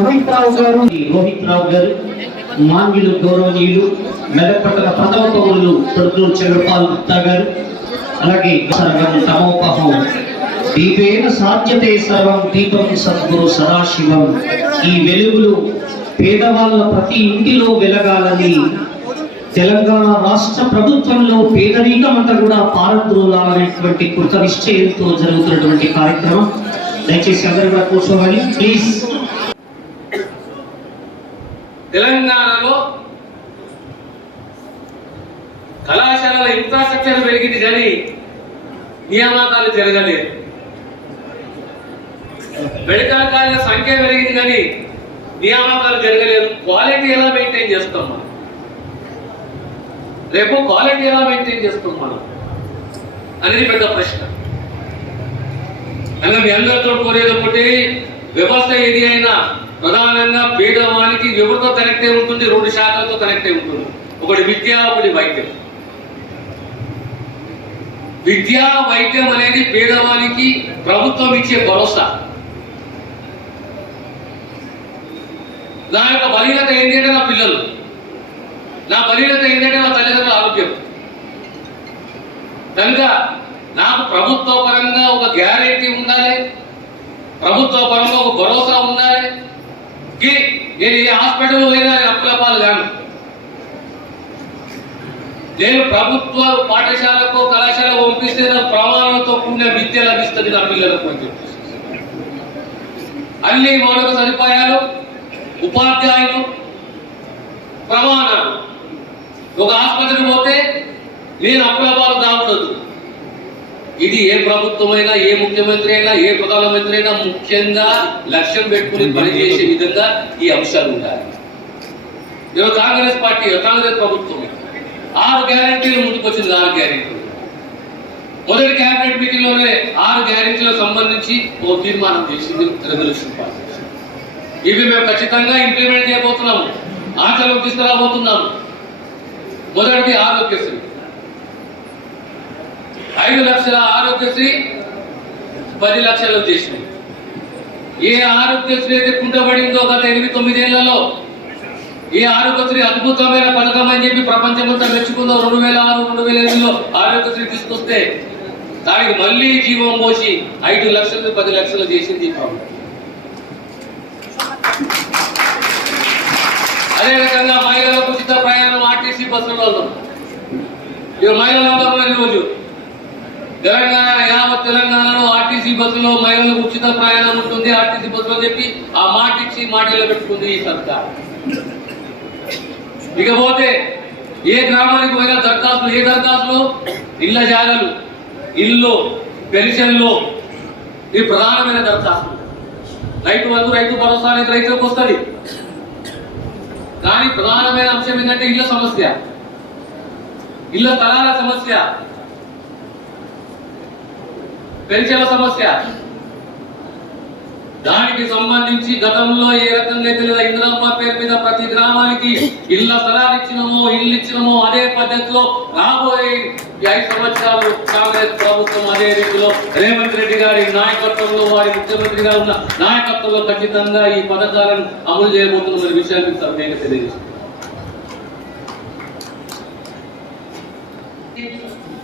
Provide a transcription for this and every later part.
రోహిత్ రావు గారు మాంగిలు గౌరవనీయులు మెదక్ పట్టణ ప్రథమ పౌరులు తొడుగురు చంద్రపాల్ గుప్తా గారు, అలాగే సర్వం తమోపహం దీపేన సాధ్యతే సర్వం దీపం సద్గురు సదాశివం. ఈ వెలుగులు పేదవాళ్ళ ప్రతి ఇంటిలో వెలగాలని తెలంగాణ రాష్ట్ర ప్రభుత్వంలో పేదరికం అంతా కూడా పారద్రోలాలనేటువంటి కృత నిశ్చయంతో జరుగుతున్నటువంటి కార్యక్రమం. దయచేసి అందరూ కూడా కూర్చోవాలి ప్లీజ్. తెలంగాణలో కళాశాలల ఇన్ఫ్రాస్ట్రక్చర్ పెరిగింది కానీ నియామకాలు జరగలేదు. మెడికల్ కాలేజీల సంఖ్య పెరిగింది కానీ నియామకాలు జరగలేదు. క్వాలిటీ ఎలా మెయింటైన్ చేస్తాం మనం? రేపు క్వాలిటీ ఎలా మెయింటైన్ చేస్తాం మనం అనేది పెద్ద ప్రశ్న. అలా మీ అందరితో కోరేది ఒకటి, వ్యవస్థ ఏది అయినా ప్రధానంగా పేదవానికి ఎవరితో కనెక్ట్ అయి ఉంటుంది? రెండు శాఖలతో కనెక్ట్ అయి ఉంటుంది. ఒకటి విద్య, ఒకటి వైద్యం. విద్యా వైద్యం అనేది పేదవానికి ప్రభుత్వం ఇచ్చే భరోసా. నా యొక్క బలీనత ఏంటంటే నా పిల్లలు, నా బలీనత ఏంటంటే నా తల్లిదండ్రుల ఆరోగ్యం. కనుక నాకు ప్రభుత్వ పరంగా ఒక గ్యారెంటీ ఉండాలి, ప్రభుత్వ పరంగా ఒక భరోసా ఉండాలి. నేను ఏ హాస్పిటల్ పోయినా అప్పులపాలు కాను. నేను ప్రభుత్వ పాఠశాలకు కళాశాలకు పంపిస్తే నాకు ప్రమాణాలతో కూడిన విద్య లభిస్తుంది నా పిల్లలకు అని చెప్పేసి. అన్ని మౌలిక సదుపాయాలు, ఉపాధ్యాయులు, ప్రమాణాలు. ఒక ఆసుపత్రికి పోతే నేను అప్పులపాలు దాగుతుంది. ఇది ఏ ప్రభుత్వమైనా, ఏ ముఖ్యమంత్రి అయినా, ఏ ప్రధానమంత్రి అయినా ముఖ్యంగా లక్ష్యం పెట్టుకుని పనిచేసే విధంగా ఈ అంశాలు ఉండాలి. ఈరోజు కాంగ్రెస్ పార్టీ, కాంగ్రెస్ ప్రభుత్వం 6 గ్యారెంటీలు ముందుకొచ్చింది. 6 గ్యారెంటీలు మొదటి క్యాబినెట్ మీటింగ్ లోనే 6 గ్యారెంటీలకు సంబంధించి ఓ తీర్మానం చేసింది, రెజల్యూషన్ పాస్ చేసింది. ఇవి మేము ఖచ్చితంగా ఇంప్లిమెంట్ చేయబోతున్నాము, ఆచరణకు తీసుకురాబోతున్నాము. మొదటిది ఆరోగ్యశ్రీ. 5 లక్షల ఆరోగ్యశ్రీ 10 లక్షలు చేసింది. ఏ ఆరోగ్యశ్రీ అయితే కుంటబడిందో గత 8-9 ఏళ్లలో, ఈ ఆరోగ్యశ్రీ అద్భుతమైన పథకం అని చెప్పి ప్రపంచమంతా మెచ్చుకుందో 2006-2008లో ఆరోగ్యశ్రీ తీసుకొస్తే దానికి మళ్ళీ జీవం పోసి 5 లక్షలు 10 లక్షలు చేసింది ఈ ప్రభుత్వం. అదే రకంగా మహిళలకు ఉచిత ప్రయాణం ఆర్టీసీ బస్సులలో మహిళలందరూ ఈరోజు యావత్ తెలంగాణలో ఆర్టీసీ బస్సులో మహిళలకు ఉచిత ప్రయాణం ఉంటుంది. ఆర్టీసీ బస్సులో చెప్పి ఆ మాట ఇచ్చి మాటల్లో పెట్టుకుంది ఈ సర్కార్. ఇకపోతే ఏ గ్రామానికి పోయినా దరఖాస్తులు, ఏ దరఖాస్తులు? ఇళ్ల జాగలు, ఇల్లు, పెన్షన్లు, ఇది ప్రధానమైన దరఖాస్తులు. రైతు బంధు, రైతు భరోసా అనేది రైతులకు వస్తుంది. కానీ ప్రధానమైన అంశం ఏంటంటే ఇళ్ల సమస్య, ఇళ్ల స్థలాల సమస్య, పెన్షన్ల సమస్య. దానికి సంబంధించి గతంలో ఏ రకంగా అయితే లేదా ఇందిరమ్మ పేరు మీద ప్రతి గ్రామానికి ఇళ్ల స్థలాలు ఇచ్చినామో, ఇల్లు ఇచ్చినామో అదే పద్ధతిలో రాబోయే 5 సంవత్సరాలు కాంగ్రెస్ ప్రభుత్వం అదే రీతిలో రేవంత్ రెడ్డి గారి నాయకత్వంలో, వారి ముఖ్యమంత్రిగా ఉన్న నాయకత్వంలో ఖచ్చితంగా ఈ పథకాలను అమలు చేయబోతున్న విషయాన్ని మీకు సభ్యంగా తెలియజేస్తుంది.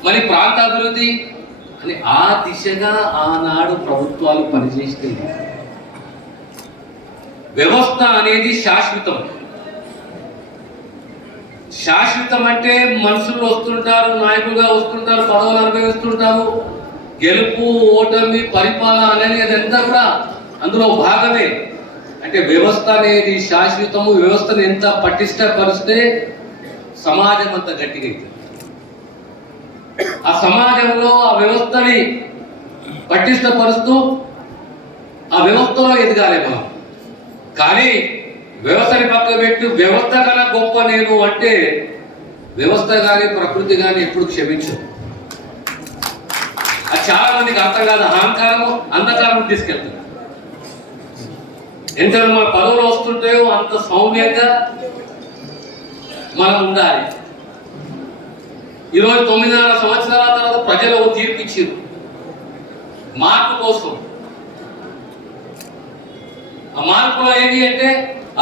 మరి ప్రాంతాభివృద్ధి అని ఆ దిశగా ఆనాడు ప్రభుత్వాలు పనిచేస్తే వ్యవస్థ అనేది శాశ్వతం. శాశ్వతం అంటే మనుషులు వస్తుంటారు, నాయకులుగా వస్తుంటారు, పదవులు అనుభవిస్తుంటారు. గెలుపు, ఓటమి, పరిపాలన అనేది అదంతా కూడా అందులో భాగమే. అంటే వ్యవస్థ అనేది శాశ్వతము. వ్యవస్థను ఎంత పటిష్టపరిస్తే సమాజం అంత గట్టిగా అవుతుంది. ఆ సమాజంలో ఆ వ్యవస్థని పటిష్టపరుస్తూ ఆ వ్యవస్థలో ఎదగాలి మనం. కానీ వ్యవస్థని పక్కన పెట్టి వ్యవస్థ కన్నా గొప్ప నేను అంటే వ్యవస్థ కానీ ప్రకృతి కానీ ఎప్పుడు క్షమించదు. అది చాలా మందికి అర్థం కాదు. అహంకారము, అంధకారం తీసుకెళ్తుంది. ఎంత మన పదవులు వస్తుంటాయో అంత సౌమ్యంగా మనం ఉండాలి. ఈరోజు 9.5 సంవత్సరాల తర్వాత ప్రజలు తీర్పు ఇచ్చారు మార్పు కోసం. ఆ మార్పులో ఏంటి అంటే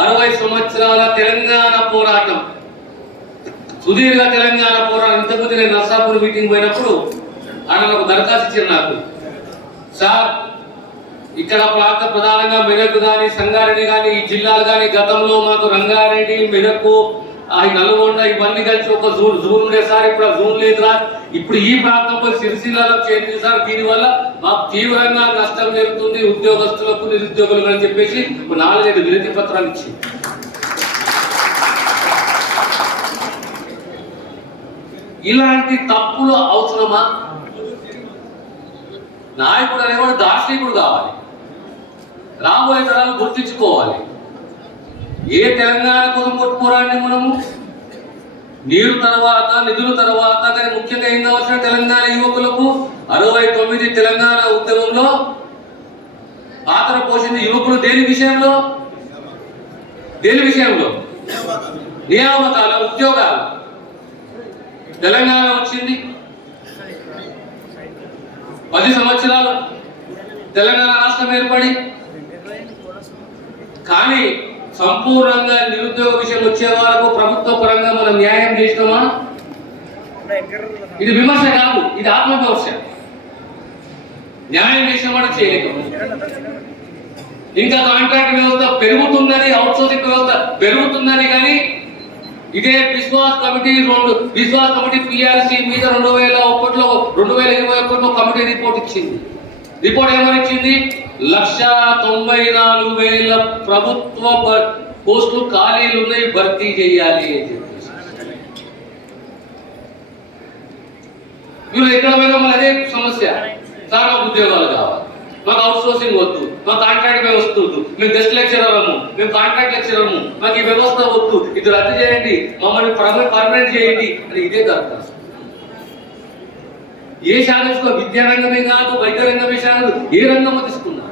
60 సంవత్సరాల తెలంగాణ పోరాటం, సుదీర్ఘ తెలంగాణ పోరాటం. ఇంతకుముందు నేను నర్సాపూర్ మీటింగ్ పోయినప్పుడు ఆయన ఒక దరఖాస్తు ఇచ్చారు నాకు, సార్ ఇక్కడ ప్రాంత ప్రధానంగా మెదక్ కానీ సంగారెడ్డి కానీ ఈ జిల్లాలు కానీ గతంలో మాకు రంగారెడ్డి మెదక్ నల్గొండ ఇవన్నీ కలిసి ఒక జూన్ ఉండే సార్, ఇప్పుడు జూన్ లేదురా, ఇప్పుడు ఈ ప్రాంతంలో సిరిసిల్లలో చేరింది సార్, దీనివల్ల మాకు తీవ్రంగా నష్టం జరుగుతుంది ఉద్యోగస్తులకు నిరుద్యోగులకు అని చెప్పేసి 4-5 వినతి పత్రాలు ఇచ్చి, ఇలాంటి తప్పులు అవసరమా? నాయకుడు అనేవాడు దార్శనికుడు కావాలి, రాబోయే తరాలు గుర్తించుకోవాలి. ఏ తెలంగాణ కోసం కొట్టుకోరాన్ని మనము నీరు తర్వాత నిధుల తర్వాత, కానీ ముఖ్యంగా ఏం కావాల్సిన తెలంగాణ యువకులకు 69 తెలంగాణ ఉద్యమంలో పాత్ర పోషించిన యువకులు దేని విషయంలో నియామకాల ఉద్యోగాలు. తెలంగాణ వచ్చింది 10 సంవత్సరాలు తెలంగాణ రాష్ట్రం ఏర్పడి, కానీ సంపూర్ణంగా నిరుద్యోగ విషయం వచ్చే వరకు ప్రభుత్వ పరంగా మనం న్యాయం చేసినామా? ఇది విమర్శ కాదు, ఇది ఆత్మవిమర్శ. న్యాయం చేసినామా? చేయలేకపోతే ఇంకా కాంట్రాక్ట్ వ్యవస్థ పెరుగుతుందని, అవుట్సోర్సింగ్ వ్యవస్థ పెరుగుతుందని, కానీ ఇదే విశ్వాస్ కమిటీ పిఆర్సీ మీద 2021లో కమిటీ రిపోర్ట్ ఇచ్చింది. రిపోర్ట్ ఏమని ఇచ్చింది? 1,94,000 ప్రభుత్వ పోస్టులు ఖాళీలు ఉన్నాయి, భర్తీ చేయాలి అని చెప్పేసి. మీరు ఎక్కడ పోయినా మళ్ళీ అదే సమస్య, సార్ మాకు ఉద్యోగాలు కావాలి, మాకు అవుట్ సోర్సింగ్ వద్దు, మాకు కాంట్రాక్ట్ వ్యవస్థ వద్దు, మేము గెస్ట్ లెక్చరర్ము, మేము కాంట్రాక్ట్ లెక్చరర్ము, మాకు ఈ వ్యవస్థ వద్దు, ఇది రద్దు చేయండి, మమ్మల్ని పర్మనెంట్ చేయండి అని ఇదే దరఖాస్తు. ఏ శాఖ తీసుకో, విద్యారంగమే కాదు, వైద్య రంగమే కాదు, ఏ రంగమో తీసుకున్నారు.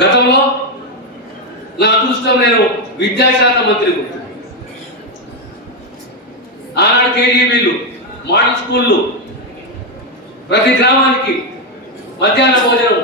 గతంలో నా అదృష్టం, నేను విద్యాశాఖ మంత్రి, ఆనాడు కేజీబీలు, మోడల్ స్కూళ్ళు, ప్రతి గ్రామానికి మధ్యాహ్న భోజనం